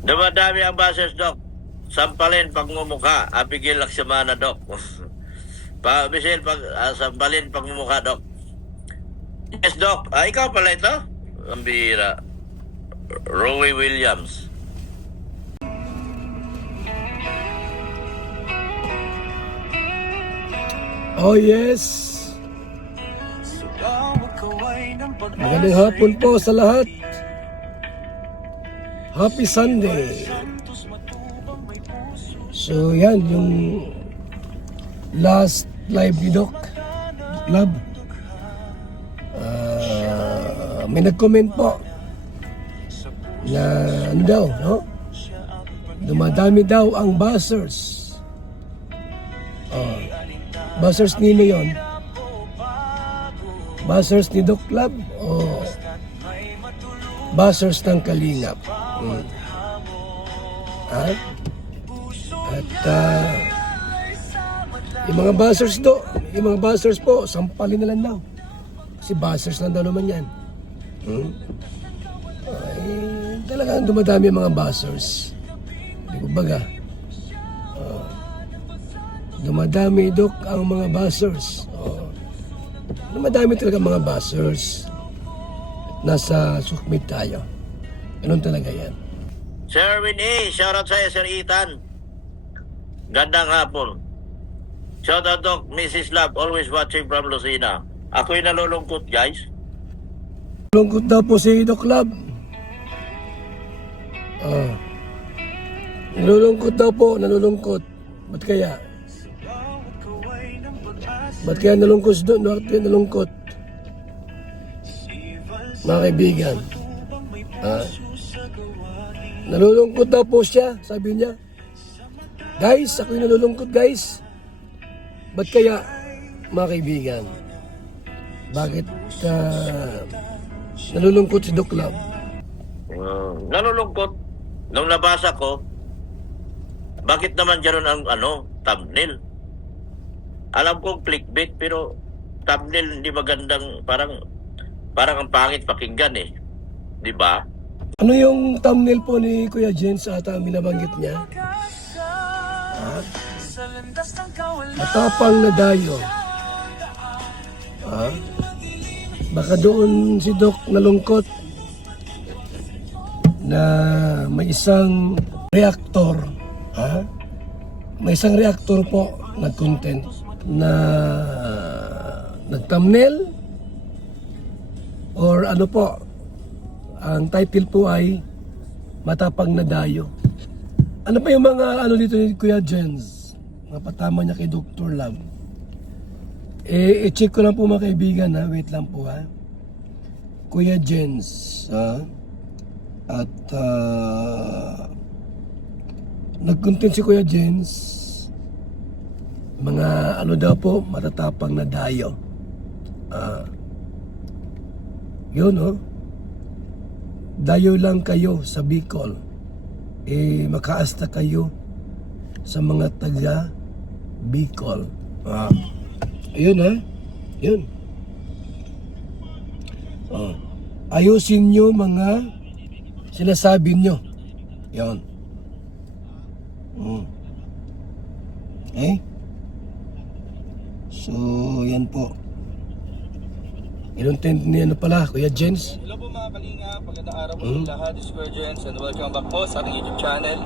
Dumadami ang buzzers, Doc. Sampalin pag mumukha. Apigil lang sa mana, Doc. Michelle, sampalin pag mumukha, Doc. Yes, Doc. Ikaw pala ito? Ang bihira. Rowie Williams. Oh yes. Magandang hapon po sa lahat. Happy Sunday. So yan yung last live ni Doc Club. May nag-comment po na ano daw, no? Dumadami daw ang buzzers. Buzzers nino yon? Buzzers ni Doc Club o buzzers ng Kalingap? At yung mga buzzers po, sampalin na lang daw. Kasi buzzers lang daw naman yan. Ay, talagang dumadami ang mga buzzers. Di ba baga? Dumadami, Doc, ang mga buzzers. Dumadami talaga mga buzzers. Nasa sukmit tayo. Ganun talaga yan. Sir Erwin A. Shoutout sa'yo, Sir Ethan. Gandang hapon. Shoutout, Doc. Mrs. Love, always watching from Lucena. Ako'y nalulungkot, guys. Nalulungkot daw po si Doc Lab. Nalulungkot daw po, nalulungkot. Ba't kaya? Ba't kaya nalungkot doon? Bakit kaya nalungkot? Mga kaibigan. Nalulungkot daw po siya, sabi niya. Guys, ako'y nalulungkot, guys. Ba't kaya, mga kaibigan? Bakit nalulungkot si Doc Lab? Nalulungkot. Nung nabasa ko, bakit naman dyan ang thumbnail? Alam kong clickbait, pero thumbnail hindi magandang, parang ang pangit pakinggan eh. Di ba? Ano yung thumbnail po ni Kuya Jens ata ang binabanggit niya? Matapang na dayo. Baka doon si Doc nalungkot na may isang reactor. May isang reactor po na content na nag-thumbnail or ano po, ang title po ay Matapang na Dayo. Ano pa yung mga dito ni Kuya Jens? Mga patama niya kay Dr. Love. I-check ko lang po mga kaibigan wait lang po Kuya Jens at nag-content si Kuya Jens mga daw po, matatapang na dayo. Yun dayo lang kayo sa Bicol, makaasta kayo sa mga taga Bicol. Ayun yun. Ayusin nyo mga sinasabi nyo. Yun. So, yan po. Inuntent ni pala, Kuya Jens. Hello po mga kalinga, magandang araw po sa lahat. This is Kuya Jens and welcome back po sa aking YouTube channel.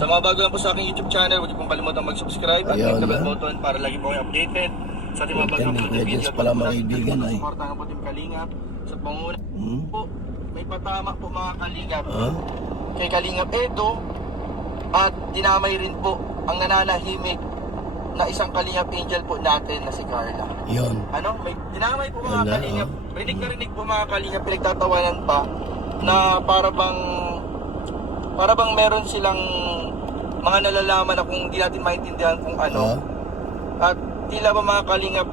Sa mga bago lang po sa aking YouTube channel, huwag niyo pong kalimutan mag-subscribe at click the bell button para lagi po kayo updated sa ating mga bagong Kuya Jens pala mga kaibigan ay. Suportahan po Team Kalingap sa panguna po. May patama po mga Kalingap kay Kalingap Edo at dinamay rin po ang nananahimik na isang Kalingap Angel po natin na si Carla. Yun. May dinamay po mga Kalingap. Rinig na rinig po mga Kalingap, pinagtatawanan pa na para bang meron silang mga nalalaman na kung hindi natin maintindihan kung ano. At tila ba mga Kalingap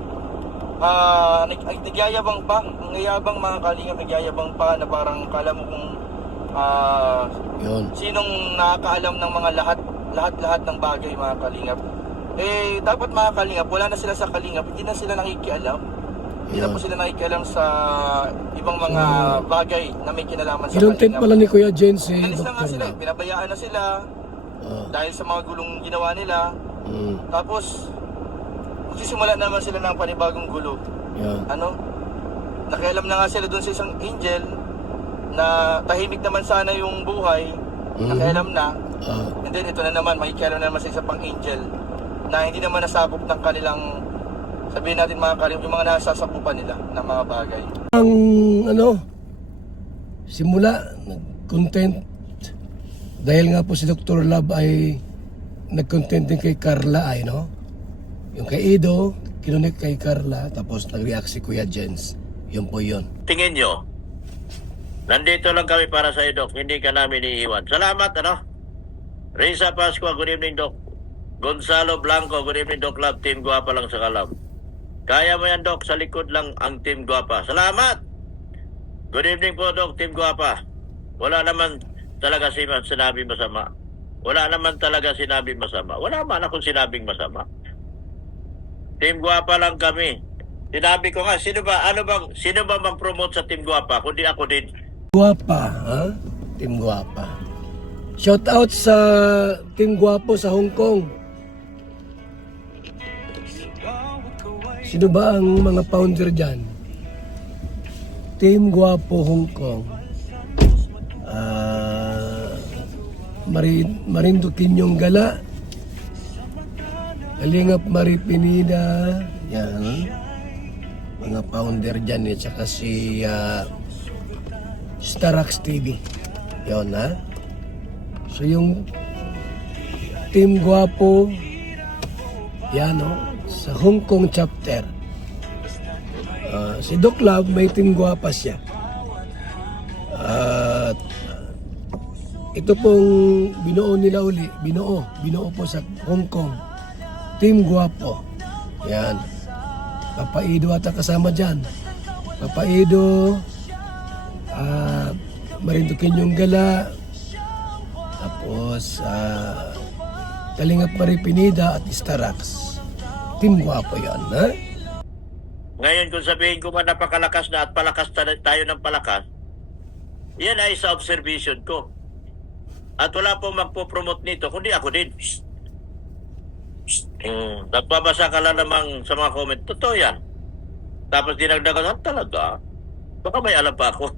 nagyayabang pa, nagyayabang mga Kalingap, nagyayabang pa na parang kala mo kung sinong nakakaalam ng mga lahat ng bagay mga Kalingap. Dapat mga Kalingap, wala na sila sa Kalingap, hindi na sila nakikialam. Hindi na po sila nakikialam sa ibang mga bagay na may kinalaman sa Kinontent Kalingap. pala ni Kuya Jens eh, Alis na nga Dr. sila, Love. pinabayaan na sila Ah, dahil sa mga gulong ginawa nila. mm, Tapos, magsisimula naman sila ng panibagong gulo. yan. Ano? Nakialam na nga sila doon sa isang angel na tahimik naman sana yung buhay. Nakialam na. Ah, And then ito na naman, makikialam na naman sa isa pang angel na hindi naman nasakop ng kanilang, sabihin natin mga kalim, yung mga nasasakupan nila ng mga bagay. ang ano, simula, nag-content, dahil nga po si Dr. Love ay nag-content din kay Carla ay, no? Yung kay Ido, kinunik kay Carla, tapos nag-react si Kuya Jens. Yun po yun. Tingin nyo, nandito lang kami para sa Doc. Hindi ka namin iiwan. Salamat, ano? Risa Pascua, good evening, Doc. Gonzalo Blanco, good evening, Doc Love. Team Guapa lang sa Kalab. Kaya mo yan, Doc. Sa likod lang ang Team Guapa. Salamat! Good evening po, Doc. Team Guapa. Wala naman talaga sinabi masama. Wala naman talaga sinabi masama. Wala man akong sinabing masama. Team Guapa lang kami. Sinabi ko nga, sino ba mag-promote sa Team Guapa? Kundi ako din. Guapa, ha? Team Guapa. Shout out sa Team Guapo sa Hong Kong. Sino ba ang mga founder dyan? Team Guapo Hong Kong. Marindukin yung gala. Kalingap Mari Pinida. Yan. Mga founder dyan. At saka si Starax TV. Yun, ha? So yung Team Guapo, yan, no? Sa Hong Kong chapter. Si Doc Love, may Team Guapa siya. At ito pong binuo nila uli. Binuo po sa Hong Kong. Team Guapo. Yan. Papaido ata kasama dyan. Papaido, Marindukin yung gala, tapos Kalingap Mari Pinida at Starax. Team Guapo yan, ha? Ngayon kung sabihin ko man napakalakas na at palakas tayo ng palakas, yan ay sa observation ko. At wala pong magpo-promote nito, kundi ako din. Nagbabasa ka lang namang sa mga comment, totoo yan. Tapos dinagdagan, talaga? Baka may alam pa ako.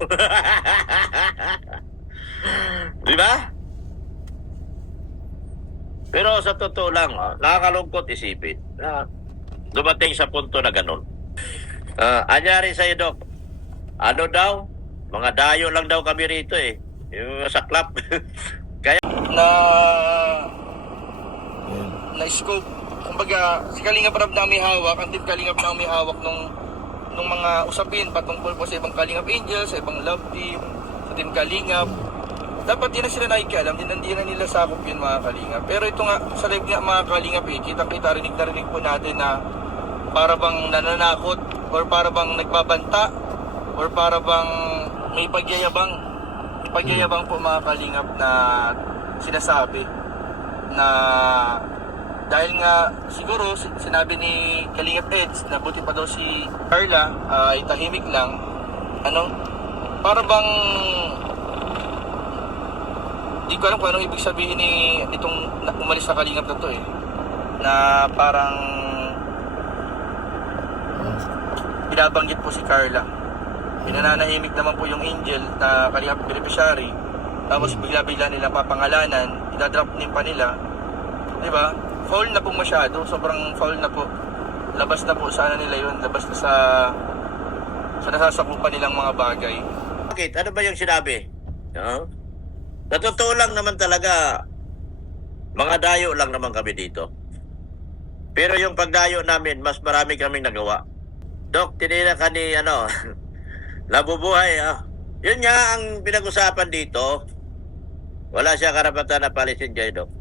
Di ba? Pero sa totoo lang, nakakalungkot isipin na dumating sa punto na ganun. Anyari sa'yo, Doc, ano daw? Mga dayo lang daw kami rito eh. Yung saklap. Na scope. Kumbaga, si Kalingap Rab na may hawak, ang Team Kalingap na may hawak nung mga usapin patungkol po sa ibang Kalingap Angel, sa ibang Love Team, sa Team Kalingap. Dapat din na sila nakikialam, hindi na nila sakop yun mga Kalingap. Pero ito nga, sa live nga mga Kalingap kita-kita, rinig na rinig po natin na para bang nananakot, or para bang nagbabanta, or para bang may pagyayabang po mga Kalingap na sinasabi na dahil nga siguro sinabi ni Kalingap Eds na buti pa daw si Carla ay tahimik lang, para bang di ko alam kung anong ibig sabihin ni itong umalis na Kalingap na to na parang binabanggit po si Carla. Pinananahimik naman po yung angel na Kalingap beneficiary, tapos bigla-bigla nila papangalanan, idadrop din pa nila, di ba? Foul na po masyado, sobrang foul na po. Labas na po sana nila yun, labas na sa nasasakupan nilang mga bagay. Bakit? Ano ba yung sinabi? Sa totoo lang naman talaga, mga dayo lang naman kami dito. Pero yung pagdayo namin, mas marami kaming nagawa. Dok, tinira ka ni, nabubuhay, Yun nga ang pinag-usapan dito. Wala siya karapatan na palisin dyan, Dok.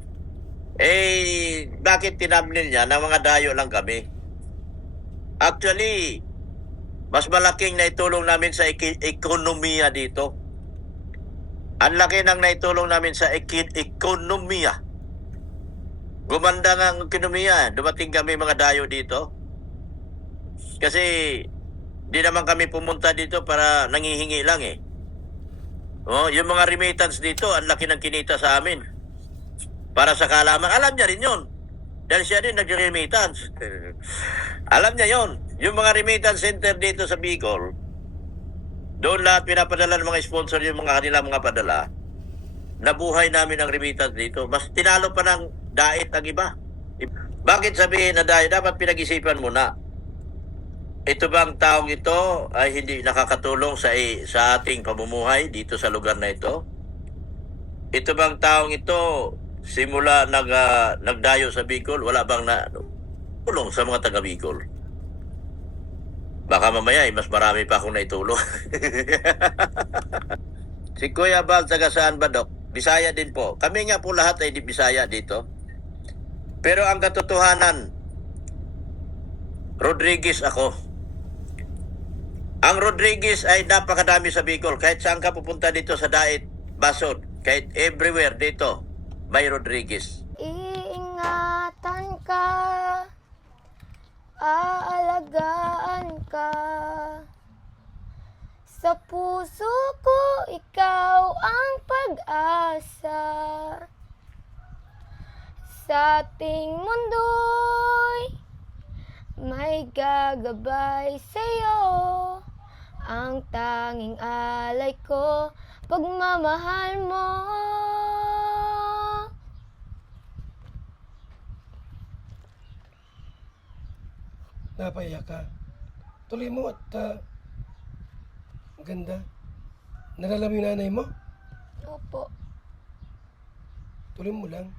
Bakit tinamnil niya na mga dayo lang kami? Actually, mas malaking naitulong namin sa ekonomiya dito. Ang laki ng naitulong namin sa ekonomiya. Gumanda ng ekonomiya. Dumating kami mga dayo dito. Kasi Di naman kami pumunta dito para nangihingi lang eh. Oh, yung mga remittance dito, ang laki ng kinita sa amin. Para sa kaalaman, alam niya rin yun. Dahil siya din nag-remittance. Alam niya yon. Yung mga remittance center dito sa Bicol, doon lahat pinapadala ng mga sponsor yung mga kanila mga padala. Nabuhay namin ang remittance dito. Mas tinalo pa ng dait ang iba. Bakit sabihin na dahil dapat pinag-isipan mo na? Ito bang taong ito ay hindi nakakatulong sa ating pamumuhay dito sa lugar na ito? Ito bang taong ito simula nagdayo sa Bicol, wala bang tulong sa mga taga Bicol? Baka mamaya mas marami pa akong naitulong. Si Kuya Bal, taga saan ba, Dok? Bisaya din po. Kami nga po lahat ay di Bisaya dito. Pero ang katotohanan, Rodriguez ako. Ang Rodriguez ay napakadami sa Bicol. Kahit saan ka pupunta dito sa Dait, Basod, kahit everywhere dito, may Rodriguez. Iingatan ka, aalagaan ka. Sa puso ko, ikaw ang pag-asa. Sa ating mundo'y may gagabay sa'yo. Ang tanging alay ko, pagmamahal mo. Napaiyak ka. Tuloy mo at ang ganda. Nalala mo yung nanay mo? Opo. Tuloy mo lang.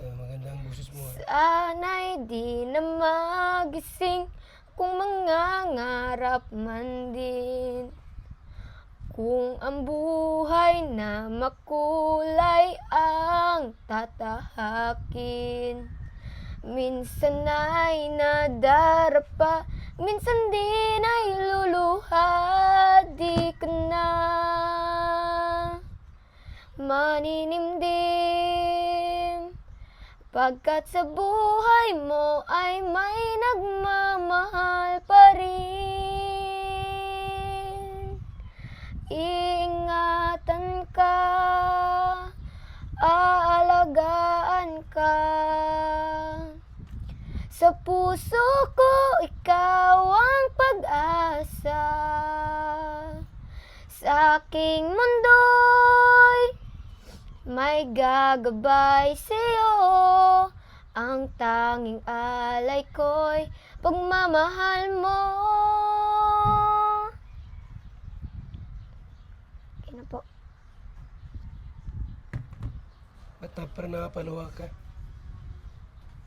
Maganda ang boses mo. Sana'y di na magising kung mangangarap man din. Kung ang buhay na makulay ang tatahakin. Minsan ay nadarapa, minsan din ay luluha. Di ka na maninimdim, pagkat sa buhay mo ay may nagmamahal pa rin. Iingatan ka, aalagaan ka. Sa puso ko, ikaw ang pag-asa. Sa aking mundo'y may gagabay sa'yo. Ang tanging alay ko'y pagmamahal mo. Okay na po. Ba't parang nakapaluwa ka?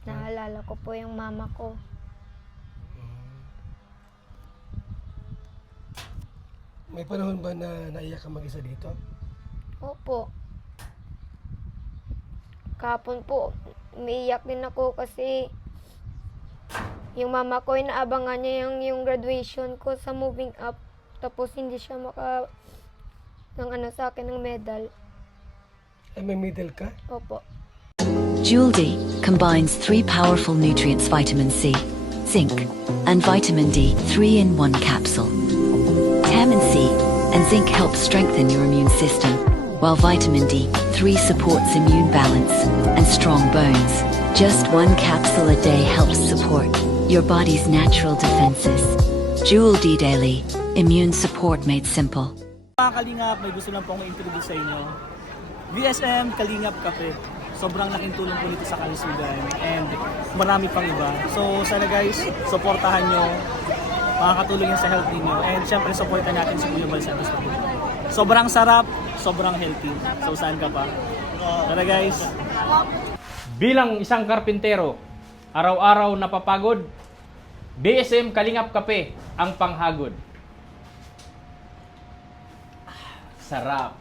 Naalala ko po yung mama ko. May panahon ba na naiyak ka mag-isa dito? Opo. Kapon po, umiiyak din ako kasi yung mama ko, inaabangan niya yung graduation ko sa moving up. Tapos hindi siya sa akin ng medal. Ay, may middle ka? Opo. Jewel D combines 3 powerful nutrients: vitamin C, zinc, and vitamin D, 3 in 1 capsule. Vitamin C and zinc help strengthen your immune system, while vitamin D3 supports immune balance and strong bones. Just 1 capsule a day helps support your body's natural defenses. Jewel D Daily, immune support made simple. Mga Kalingap, may gusto lang pong i-introduce sa inyo. VSM Kalingap Cafe. Sobrang laking tulong po nito sa kalusugan and marami pang iba. So sana guys, supportahan nyo. Makakatulong yan sa health ninyo. And syempre, supportan natin si Kuya Bal Santos. Sobrang sarap, sobrang healthy. So saan ka pa? Tara guys. Bilang isang karpintero, araw-araw napapagod, BSM Kalingap Kape ang panghagod. Sarap.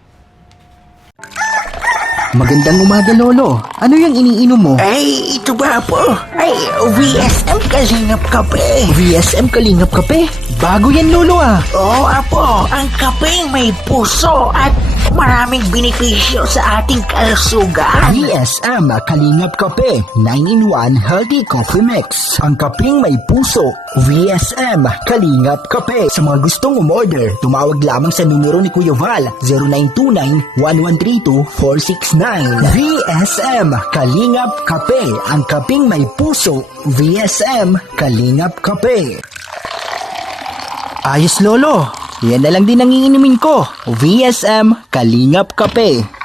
Magandang umaga, Lolo. Ano yung iniinom mo? Ay, ito ba po? Ay, VSM Kalingap Kape. VSM Kalingap Kape? Bago yan, Lolo ah. Oo, apo. Ang kapeng may puso at maraming benepisyo sa ating kalusugan. VSM Kalingap Kape 9-in-1 Healthy Coffee Mix. Ang kaping may puso. VSM Kalingap Kape. Sa mga gustong umorder, tumawag lamang sa numero ni Kuya Val 0929-1132-469. VSM Kalingap Kape. Ang kaping may puso. VSM Kalingap Kape. Ayos lolo, yan na lang din ang iinumin ko. VSM Kalingap Kape.